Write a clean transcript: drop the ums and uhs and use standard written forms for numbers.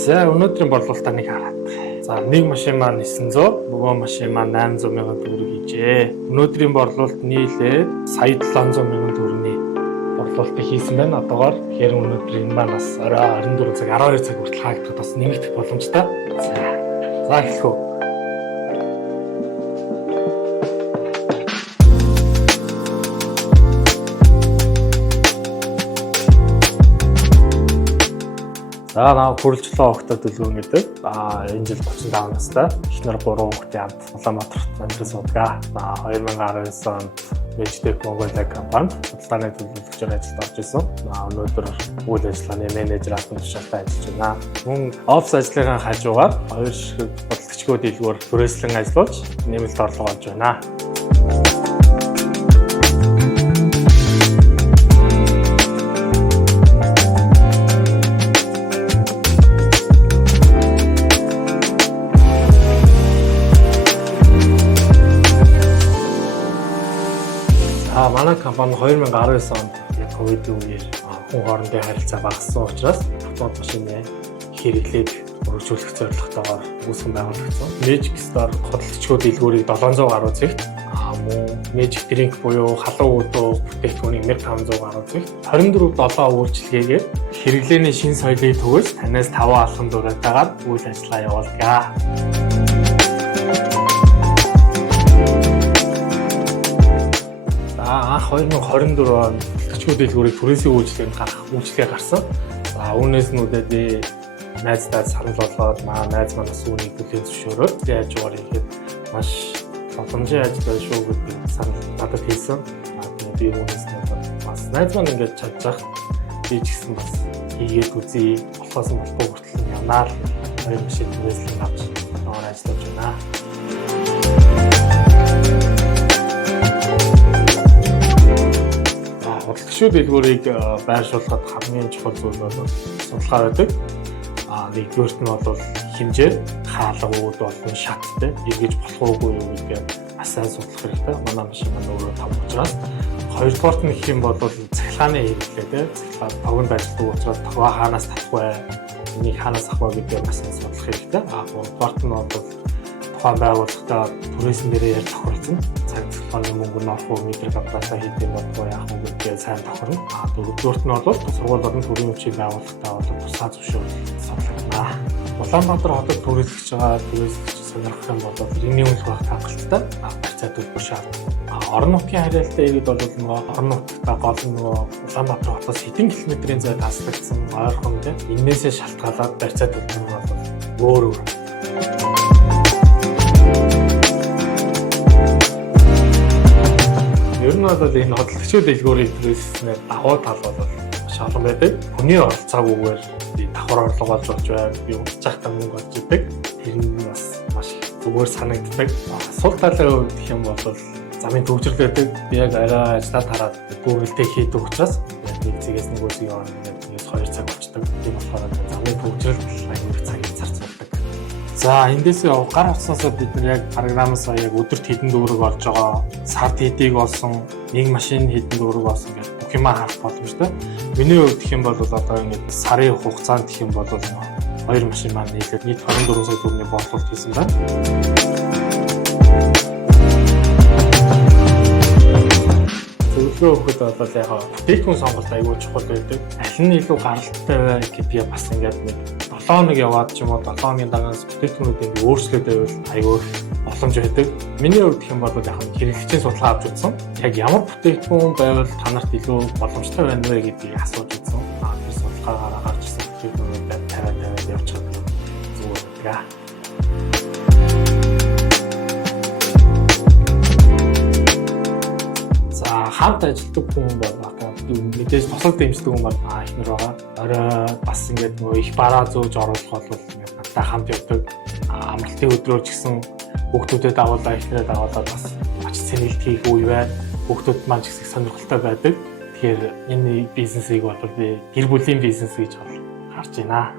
За өнөөдрийн борлуулалтаа нэг хараад. За нэг машин маань 900, нөгөө машин маань 800 мянган төгрөг хийжээ. Өнөөдрийн борлуулалт нийлээд сая 700 мянган төгрөгийн борлуулалтыг хийсэн байна. Одоогоор тэгэхээр өнөөдөр энэ маань бас орой 24 цаг 12 цаг хүртэл хаагдах бас нэмэгдэх боломжтой. За эхлэх үү. За наа хүрэлжлээ огтод төлөвлөгөө гэдэг. Энэ жил 35 настай. Эхнэр 3 хүүхдийн хамт Улаанбаатарт амьдрал суудаг. 2019 онд Мэжтэк Монголиа компанид судалгааны төлөвлөгчөөр ажилд орж исэн. Өнөөдөр үйл ажиллагааны менежер албан тушаалтай ажиллаж байна. Мөн офс ажлын хажуугаар хоёр ширхэг бодлогчгоо дэлгүүр түрээслэн ажиллаж нэмэлт орлого олж байна. Манай компани 2019 онд ковидын үеэр хүн хоорондын харилцаа багассан учраас автомат машины хэрэглээд өргөжүүлэх зорилготойгоор үүсгэн байгуулагдсан. Magic Store хөдөлгчдийн дэлгүүрийг 700 гаруй зэгт, мөн Magic Drink буюу халуун удуу бүтээгдэхүүнийг 1500 гаруй зэгт 24/7 үйлчилгээгээр хэрэглээний шин соёлыг төгөөж танаас 5 алхам дураатайгаар үйл ажиллагаа явуулдаг. Анх 2024 онд хөдөлгчдийн дэлгүүрийг түрээсийн үйлчлэгээ гарсан. За үүнээс нүдээ би найздаа санал болгоод найз манаас үүнийг бүлээн зөвшөөрөөд яажгаар ихэд маш боломжтой ажил байна шүү гэдэг санал надад хэлсэн. Би үүнээс бас найз маань ингэж чадчих би ч гэсэн бас хийгээд үзье. Болохоос нь болохгүй хүртэл явнаа л хоёр машин түрээслэн авч ажиллаж байна. Хөдөлгчдийн дэлгүүрийг байршуулахад хамгийн чухал зүйл бол судалгаа байдаг. Нэгдүгээрт нь бол хэмжээ, хаалга үүд болон шаттай эргэж болох уугүй юу гэдгийг бас сайн судлах хэрэгтэй. Манай машин маань өөрөө том учраас. Хоёрдугаарт нь гэх юм бол цахилгааны хэрэглээ, цахилгаан тогонд ажилладаг учраас тогоо хаанаас татах вэ? Энийг хаанаас авах вэ гэдгийг бас сайн судлах хэрэгтэй. Гуравдугаарт нь бол тухайн байгууллагатай түрээсэн дээрээ ярь тохиролцсон. Цаг цахилгааны мөнгө нь орох уу, метрик авдасаа хийдэг болов яах вэ гэдгийг сайн тохирно. Дөрөвдүгээрт нь бол сургууль болон төрийн хүчийн байгууллагатай болон тусгай зөвшөөрөл судлагдана. Улаанбаатар хотод түрээслэж байгаа түрээслэгч сонирхох юм бол энэний үнэлэх байх хангалттай барьцаа төлбөр шаардлагатай. Орон нутгийн харьяалтай иргэд бол нөгөө орон нутгата гол нөгөө Улаанбаатар хотоос хэдэн километрийн зайд таслагдсан ойрхон тийм. Энээсээ шалтгаалаад барьцаа төлбөр нь бол өөр. Ер нь бол энэ хөдөлгчдийн дэлгүүрийн түрээслснээр давуу тал бол маш олон байдаг. Хүний оролцоогүйгээр давхар орлого олж байна. Би унтж байхдаа мөнгө олж идэг. Тэр нь бас маш зүгээр санагддаг. Сул талын хувьд гэх юм бол замын төвчрөл байдаг. Би яг арай ажиллаад хараад гүрэлтэй хийдэг учраас нэг зэгээс нэг үсэг яваа ингээд 2 цаг болчдөг. Тийм болохоор замын төвчрөлд аюулгүй цагийг зарцуулдаг. За эндээс гар утснаас бид нар яг програмаас яг өдөрт хэдэн төгрөг олж байгаа, сард хэдийг олсон, нэг машин хэдэн төгрөг олсон гэх бүх юм харах боломжтой. Миний хувьд гэх юм бол одоо ингэ сарын хугацаанд гэх юм бол хоёр машин маань нийлээд нийт 24 сая төгрөгийн борлуулалт хийсэн байна. Зөвлөгөө өгөхөд бол яг бүтээгдэхүүн сонголт аюул чухал байдаг. Аль нь илүү гаралтай вэ гэдгийг бас ингээд нэг 7 хоног яваад ч юм уу 7 хоногийн дагаас бүтээгдэхүүнүүд ингээд өөрчлөлт байвал аюул боломж байдаг. Миний хувьд гэх юм бол яг хэрэглэгчийн судалгаа авч үзсэн. Яг ямар бүтээгдэхүүн байвал та нарт илүү боломжтой байна вэ гэдгийг асууж үзсэн. Тэр судалгаагаар гарч ирсэн бүтээгдэхүүнүүдэд 50 явуучих юм зүгээр байгаа. Хамт ажилладаг хүн бол мэдээж тусал дэмждэг хүн бол ихнэр байгаа. Орой бас ингээд нөгөө их бараа зөөж оруулах бол ингээд надтай хамт явдаг. Амралтын өдрөөр ч гэсэн хүүхдүүдэд дагуулаа, ихнэрээ дагуулаад бас ач цэнгэлт хийх үе байна. Хүүхдүүд маань ч гэсэн сонирхолтой байдаг. Тэгэхээр энэ бизнесийг бол би гэр бүлийн бизнес гэж харж байна.